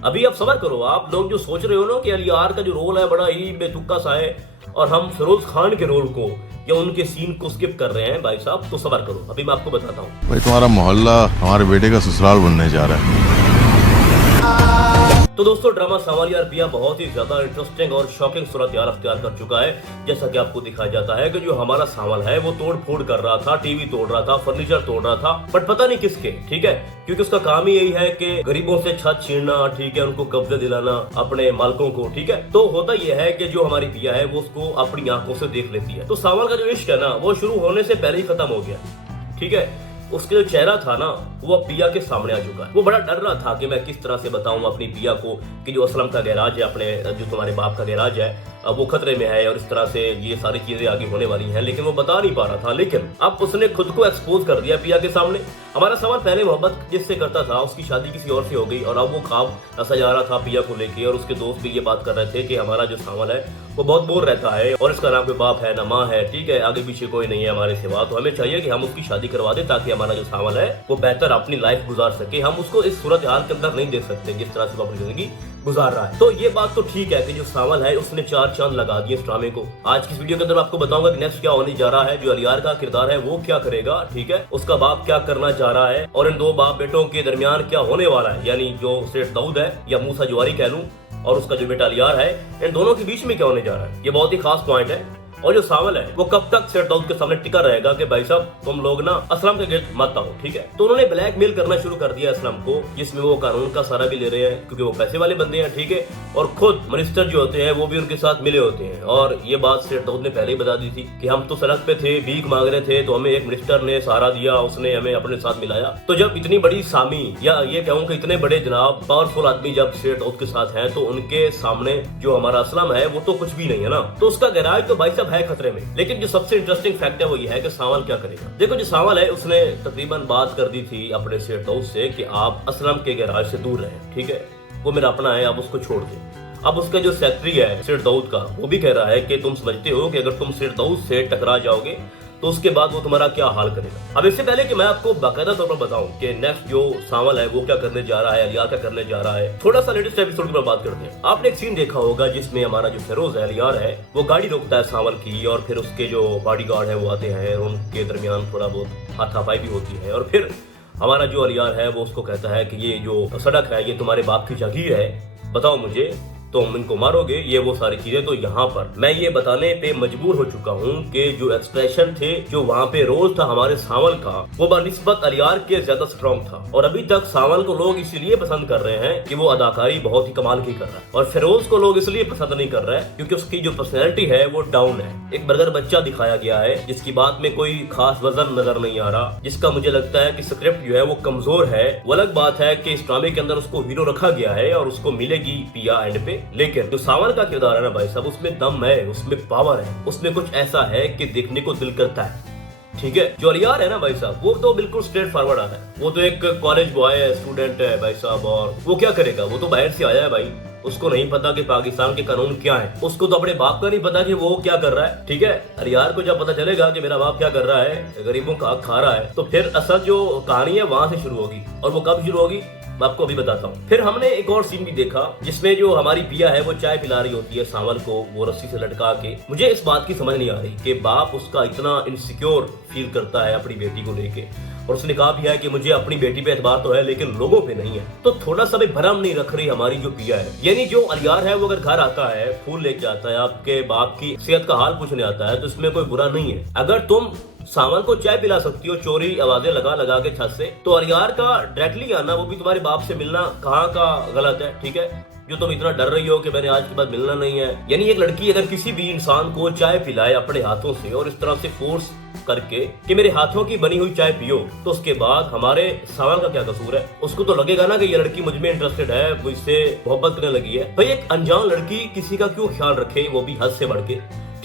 अभी आप सबर करो। आप लोग जो सोच रहे हो ना कि अलियार का जो रोल है बड़ा ही बेतुका सा है और हम फिरोज खान के रोल को या उनके सीन को स्किप कर रहे हैं भाई साहब, तो सबर करो, अभी मैं आपको बताता हूँ। भाई तुम्हारा मोहल्ला हमारे बेटे का ससुराल बनने जा रहा है। तो दोस्तों ड्रामा सावरिया और पिया बहुत ही ज्यादा इंटरेस्टिंग और शॉकिंग सूरत हाल अख्तियार कर चुका है। जैसा कि आपको दिखाया जाता है कि जो हमारा सावल है वो तोड़ फोड़ कर रहा था, टीवी तोड़ रहा था, फर्नीचर तोड़ रहा था, बट पता नहीं किसके, ठीक है, क्योंकि उसका काम ही यही है कि गरीबों से छत छीनना, ठीक है, उनको कब्जे दिलाना अपने मालकों को, ठीक है। तो होता यह है कि जो हमारी पिया है वो उसको अपनी आंखों से देख लेती है। तो सावल का जो इश्क है ना वो शुरू होने से पहले ही खत्म हो गया, ठीक है। उसके जो चेहरा था ना वो पिया के सामने आ चुका है। वो बड़ा डर रहा था कि मैं किस तरह से बताऊं अपनी पिया को कि जो असलम का गैराज है, अपने जो तुम्हारे बाप का गैराज है, वो खतरे में है और इस तरह से ये सारी चीजें आगे होने वाली हैं, लेकिन वो बता नहीं पा रहा था। लेकिन अब उसने खुद को एक्सपोज कर दिया पिया के सामने। हमारा सवाल पहले मोहब्बत जिससे करता था उसकी शादी किसी और से हो गई और अब वो ख्वाब सजा रहा था पिया को लेके, और उसके दोस्त भी ये बात कर रहे थे कि हमारा जो सावल है वो बहुत बोर रहता है और इसका ना कोई बाप है ना माँ है, ठीक है, आगे पीछे कोई नहीं है हमारे सिवा, तो हमें चाहिए कि हम उसकी शादी करवा दें ताकि हमारा जो सावल है वो बेहतर अपनी लाइफ गुजार सके। हम उसको इस सूरत हाल के अंदर नहीं देख सकते जिस तरह से वो अपनी जिंदगी गुजार रहा है। तो ये बात तो ठीक है कि जो सावल है उसने 4 चांद लगा दिए इस ड्रामे को। आज की इस वीडियो के अंदर आपको बताऊंगा कि नेक्स्ट क्या होने जा रहा है, जो अलियार का किरदार है वो क्या करेगा, ठीक है, उसका बाप क्या करना चाह रहा है और इन दो बाप बेटों के दरमियान क्या होने वाला है, यानी जो सेठ दाऊद है या मूसा जवारी कह लूं और उसका जो बेटा अलियार है, इन दोनों के बीच में क्या होने जा रहा है, ये बहुत ही खास पॉइंट है। और जो सावल है वो कब तक सेठ दाऊद के सामने टिका रहेगा कि भाई साहब तुम लोग ना असलम के गिर्द मत आओ, ठीक है। तो उन्होंने ब्लैकमेल करना शुरू कर दिया असलम को, जिसमें वो कानून का सहारा भी ले रहे हैं क्योंकि वो पैसे वाले बंदे हैं, ठीक है, और खुद मिनिस्टर जो होते हैं वो भी उनके साथ मिले होते हैं। और ये बात सेठ दाऊद ने पहले ही बता दी थी कि हम तो सड़क पे थे, भीख मांग रहे थे, तो हमें एक मिनिस्टर ने सहारा दिया, उसने हमें अपने साथ मिलाया। तो जब इतनी बड़ी सामी या ये कहूँ कि इतने बड़े जनाब पावरफुल आदमी जब सेठ दाऊद के साथ हैं तो उनके सामने जो हमारा असलम है वो तो कुछ भी नहीं है ना। तो उसका गैराज तो भाई साहब है खतरे में। लेकिन जो सबसे इंटरेस्टिंग फैक्ट है वो ये है कि सावल क्या करेगा। देखो जो सावल है उसने तकरीबन बात कर दी थी अपने सेठ दाऊद से कि आप असलम के गैराज से दूर रहें, ठीक है, वो मेरा अपना है, आप उसको छोड़ दें। अब उसका जो सेक्रेटरी है सेठ दाऊद का वो भी कह रहा है कि तुम समझते हो कि अगर तुम सेठ दाऊद से टकरा जाओगे तो उसके बाद वो तुम्हारा क्या हाल करेगा। अब इससे पहले कि मैं आपको बाकायदा तौर पर बताऊं कि नेक्स्ट जो सावल है वो क्या करने जा रहा है, अलियार क्या करने जा रहा है, थोड़ा सा लेटेस्ट एपिसोड की बात करते हैं। आपने एक सीन देखा होगा जिसमें हमारा जो फिरोज है, अलियार है, वो गाड़ी रोकता है सावल की और फिर उसके जो बॉडीगार्ड है वो आते हैं और उनके दरमियान थोड़ा बहुत हाथापाई भी होती है और फिर हमारा जो अलियार है वो उसको कहता है कि ये जो सड़क है ये तुम्हारे बाप की जागीर है, बताओ मुझे तुम इनको मारोगे, ये वो सारी चीजें। तो यहाँ पर मैं ये बताने पे मजबूर हो चुका हूँ कि जो एक्सप्रेशन थे जो वहाँ पे रोल था हमारे सावल का वो बनिस्बत अलियार के ज्यादा स्ट्रॉन्ग था। और अभी तक सावल को लोग इसलिए पसंद कर रहे हैं कि वो अदाकारी बहुत ही कमाल की कर रहा है, और फिरोज को लोग इसलिए पसंद नहीं कर रहे हैं क्योंकि उसकी जो पर्सनैलिटी है वो डाउन है। एक बर्गर बच्चा दिखाया गया है जिसकी बात में कोई खास वजन नजर नहीं आ रहा, जिसका मुझे लगता है कि स्क्रिप्ट जो है वो कमजोर है। वो अलग बात है कि इस ड्रामे के अंदर उसको हीरो रखा गया है और उसको मिलेगी पिया एंड पे, लेकिन जो सावल का किरदार है ना भाई साहब उसमें दम है, उसमें पावर है, उसमें कुछ ऐसा है कि देखने को दिल करता है, ठीक है। जो अलियार है ना भाई साहब वो तो बिल्कुल स्ट्रेट फॉरवर्ड आता है, वो तो एक कॉलेज बॉय है, स्टूडेंट है भाई साहब, और वो क्या करेगा, वो तो बाहर से आया है भाई, उसको नहीं पता कि पाकिस्तान के कानून क्या है, उसको तो अपने बाप का नहीं पता कि वो क्या कर रहा है, ठीक है। अलियार को जब पता चलेगा कि मेरा बाप क्या कर रहा है, गरीबों का हक खा रहा है, तो फिर असल जो कहानी है वहां से शुरू होगी। और वो कब शुरू होगी मैं आपको अभी बताता हूँ। फिर हमने एक और सीन भी देखा जिसमें जो हमारी पिया है वो चाय पिला रही होती है सावल को, वो रस्सी से लटका के। मुझे इस बात की समझ नहीं आ रही कि बाप उसका इतना इनसिक्योर फील करता है अपनी बेटी को लेके, और उसने कहा भी है कि मुझे अपनी बेटी पे एतबार तो है लेकिन लोगों पे नहीं है। तो थोड़ा सा भी भरम नहीं रख रही हमारी जो पिया है, यानी जो अलियार है वो अगर घर आता है फूल लेके आता है, आपके बाप की सेहत का हाल पूछने आता है, तो इसमें कोई बुरा नहीं है। अगर तुम सावल को चाय पिला सकती हो चोरी आवाजें लगा लगा के छत से, तो अलियार का डायरेक्टली आना, वो भी तुम्हारे बाप से मिलना कहाँ का गलत है, ठीक है, जो तुम इतना डर रही हो कि मैंने आज के बाद मिलना नहीं है। यानी एक लड़की अगर किसी भी इंसान को चाय पिलाए अपने हाथों से और इस तरह से फोर्स करके कि मेरे हाथों की बनी हुई चाय पियो, तो उसके बाद हमारे सावल का क्या कसूर है। उसको तो लगेगा ना कि ये लड़की मुझ में इंटरेस्टेड है, मुझसे मोहब्बत करने लगी है। भाई एक अनजान लड़की किसी का क्यों ख्याल रखे, वो भी हद से बढ़ के,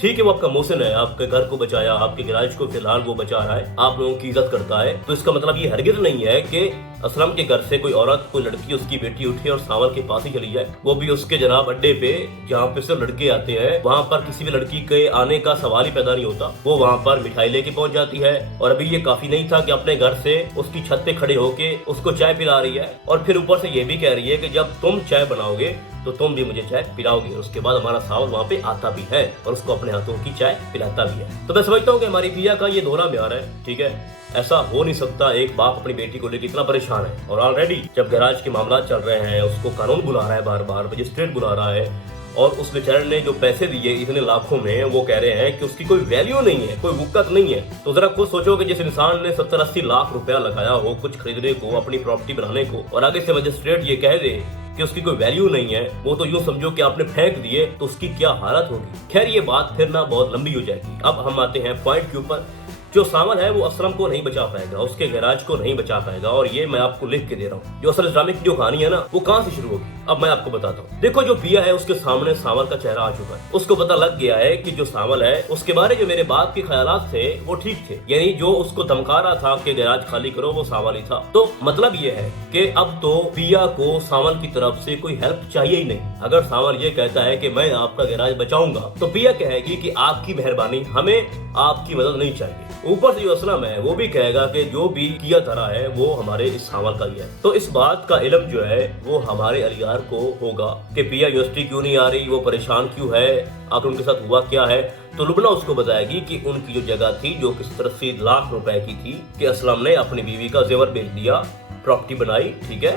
ठीक है वो आपका मोहसिन है, आपके घर को बचाया, आपके गैराज को फिलहाल वो बचा रहा है, आप लोगों की इज्जत करता है, तो इसका मतलब ये हरगिज नहीं है कि असलम के घर से कोई औरत, कोई लड़की, उसकी बेटी उठे और सावल के पास ही चली जाए, वो भी उसके जनाब अड्डे पे जहाँ पे सिर्फ लड़के आते हैं, वहाँ पर किसी भी लड़की के आने का सवाल ही पैदा नहीं होता। वो वहाँ पर मिठाई लेके पहुंच जाती है और अभी ये काफी नहीं था कि अपने घर से उसकी छत पे खड़े होके उसको चाय पिला रही है और फिर ऊपर से ये भी कह रही है कि जब तुम चाय बनाओगे तो तुम भी मुझे चाय पिलाओगे। उसके बाद हमारा सावल वहाँ पे आता भी है और उसको अपने हाथों की चाय पिलाता भी है। तो मैं समझता हूँ कि हमारी पिया का ये दोहरा म्यार है, ठीक है। ऐसा हो नहीं सकता, एक बाप अपनी बेटी को लेकर इतना परेशान है और ऑलरेडी जब गैराज के मामला चल रहे हैं, उसको कानून बुला रहा है, बार बार मजिस्ट्रेट बुला रहा है और उस बेचारे ने जो पैसे दिए इतने लाखों में, वो कह रहे हैं कि उसकी कोई वैल्यू नहीं है, कोई वक़्त नहीं है। तो जरा खुद सोचो कि जिस इंसान ने 70-80 लाख रुपया लगाया हो कुछ खरीदने को, अपनी प्रॉपर्टी बनाने को, और आगे से मजिस्ट्रेट ये कह दे कि उसकी कोई वैल्यू नहीं है, वो तो यूं समझो कि आपने फेंक दिए, तो उसकी क्या हालत होगी। खैर ये बात फिर ना बहुत लंबी हो जाएगी। अब हम आते हैं पॉइंट के ऊपर। जो सावल है वो असलम को नहीं बचा पाएगा, उसके गैराज को नहीं बचा पाएगा, और ये मैं आपको लिख के दे रहा हूँ। जो असल ड्रामे की जो कहानी है ना, वो कहाँ से शुरू होगी अब मैं आपको बताता हूँ। देखो जो पिया है उसके सामने सावल का चेहरा आ चुका है, उसको पता लग गया है कि जो सावल है उसके बारे जो मेरे बाप के ख्यालात थे वो ठीक थे, यानी जो उसको धमका रहा था कि गैराज खाली करो वो सावल ही था। तो मतलब ये है कि अब तो पिया को सावल की तरफ से कोई हेल्प चाहिए ही नहीं। अगर सावल ये कहता है कि मैं आपका गैराज बचाऊंगा, तो पिया कहेगी कि आपकी मेहरबानी, हमें आपकी मदद नहीं चाहिए। ऊपर से जो असलम है वो भी कहेगा कि जो भी किया धरा है वो हमारे इस सावल का ही है। तो इस बात का इल्म जो है वो हमारे अलियार को होगा कि पिया यूनिवर्सिटी क्यों नहीं आ रही, वो परेशान क्यों है, आखिर उनके साथ हुआ क्या है। तो लुबना उसको बताएगी कि उनकी जो जगह थी जो कि 70 लाख रुपए की थी, कि असलम ने अपनी बीवी का जेवर बेच दिया, प्रॉपर्टी बनाई, ठीक है,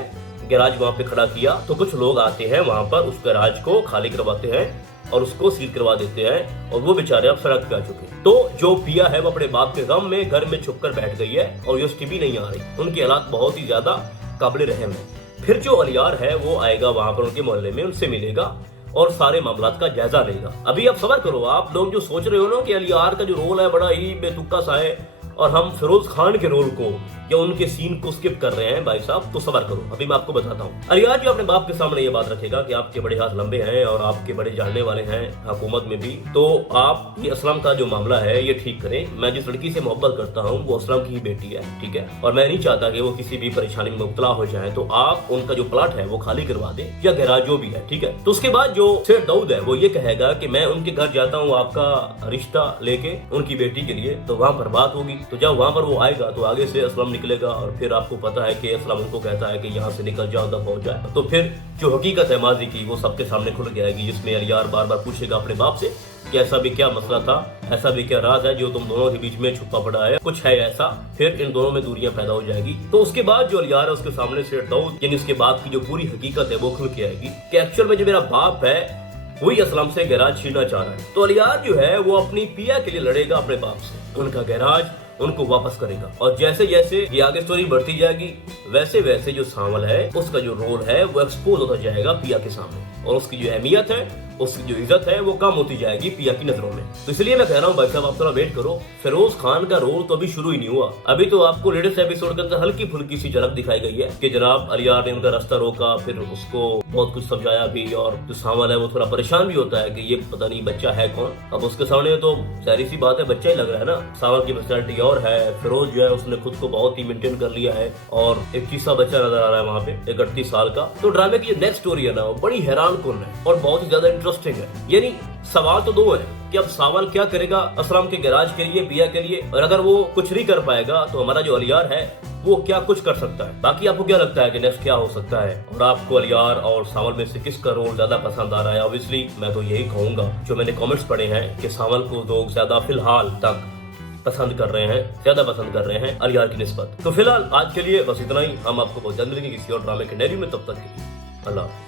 गैराज वहाँ पे खड़ा किया। तो कुछ लोग आते हैं वहाँ पर, उस गैराज को खाली करवाते हैं और उसको सील करवा देते हैं, और वो बेचारे अब सड़क पे आ चुके हैं। तो जो पिया है वो अपने बाप के गम में घर में छुप कर बैठ गई है और यूनिवर्सिटी भी नहीं आ रही। उनकी हालात बहुत ही ज्यादा काबिल रहम है। फिर जो अलियार है वो आएगा वहां पर उनके मोहल्ले में, उनसे मिलेगा और सारे मामलात का जायजा लेगा। अभी आप सबर करो, आप लोग जो सोच रहे हो ना कि अलियार का जो रोल है बड़ा ही बेतुका सा है और हम फिरोज खान के रोल को या उनके सीन को स्किप कर रहे हैं, भाई साहब तो सबर करो, अभी मैं आपको बताता हूँ। अलियार जो अपने बाप के सामने ये बात रखेगा कि आपके बड़े हाथ लंबे हैं और आपके बड़े जानने वाले हैं हुकूमत में भी, तो आप ये असलम का जो मामला है ये ठीक करें। मैं जिस लड़की से मोहब्बत करता हूँ वो असलम की ही बेटी है, ठीक है, और मैं नहीं चाहता कि वो किसी भी परेशानी में मुब्तला हो जाए, तो आप उनका जो प्लाट है वो खाली करवा दें या गैराज जो भी है, ठीक है। तो उसके बाद जो शेर दाऊद है वो ये कहेगा कि मैं उनके घर जाता हूँ आपका रिश्ता लेके उनकी बेटी के लिए, तो वहाँ पर बात होगी। तो जब वहाँ पर वो आएगा तो आगे से असलम निकलेगा और फिर आपको पता है कि असलम उनको कहता है कि यहाँ से निकल जाओ, दफा हो जाए। तो फिर जो हकीकत है माजी की वो सबके सामने खुल जाएगी, जिसमें अलियार बार बार पूछेगा अपने बाप से कि ऐसा भी क्या मसला था, ऐसा भी क्या राज है जो तुम दोनों के बीच में छुपा पड़ा है, कुछ है ऐसा। फिर इन दोनों में दूरियां पैदा हो जाएगी। तो उसके बाद जो अलियार है उसके सामने शेर दाऊद यानी उसके बाप की जो पूरी हकीकत है वो खुल के आएगी कि एक्चुअल में जो मेरा बाप है वही असलम से गैराज छीनना चाह रहा है। तो अलियार जो है वो अपनी पिया के लिए लड़ेगा अपने बाप से, उनका गैराज उनको वापस करेगा। और जैसे जैसे ये आगे स्टोरी बढ़ती जाएगी वैसे वैसे जो सावल है उसका जो रोल है वो एक्सपोज होता जाएगा पिया के सामने, और उसकी जो अहमियत है, उसकी जो इज्जत है वो कम होती जाएगी पिया की नजरों में। तो इसलिए मैं कह रहा हूँ भाई साहब आप थोड़ा वेट करो, फिरोज खान का रोल तो अभी शुरू ही नहीं हुआ। अभी तो आपको लेटेस्ट एपिसोड के अंदर हल्की फुल्की सी झलक दिखाई गई है कि जनाब अलियार ने उनका रास्ता रोका, फिर उसको बहुत कुछ समझाया भी, और जो सावल है वो थोड़ा परेशान भी होता है कि ये पता नहीं बच्चा है कौन। अब उसके सामने तो जाहिर सी बात है बच्चा ही लग रहा है ना, सावल की पर्सनैलिटी और है, फिरोज जो है उसने खुद को बहुत ही मेंटेन कर लिया है और एक चीसा बच्चा नजर आ रहा है वहाँ पे, 31 साल का। तो ड्रामे की जो नेक्स्ट स्टोरी है ना वो बड़ी हैरान कुन है और बहुत ही ज्यादा इंटरेस्टिंग है। यानी सवाल तो दो है कि अब सावल क्या करेगा असलम के गैराज के लिए, पिया के लिए, और अगर वो कुछ नहीं कर पाएगा तो हमारा जो अलियार है वो क्या कुछ कर सकता है। बाकी आपको क्या लगता है कि नेक्स्ट क्या हो सकता है, और आपको अलियार और सावल में से किसका रोल ज्यादा पसंद आ रहा है? ऑब्वियसली मैं तो यही कहूंगा, जो मैंने कमेंट्स पढ़े हैं कि सावल को लोग ज्यादा फिलहाल तक पसंद कर रहे हैं, ज्यादा पसंद कर रहे हैं अलियार की निस्बत। तो फिलहाल आज के लिए बस इतना ही, हम आपको बहुत जल्द मिलेंगे किसी और ड्रामे के नैरी में, तब तक के लिए अल्लाह।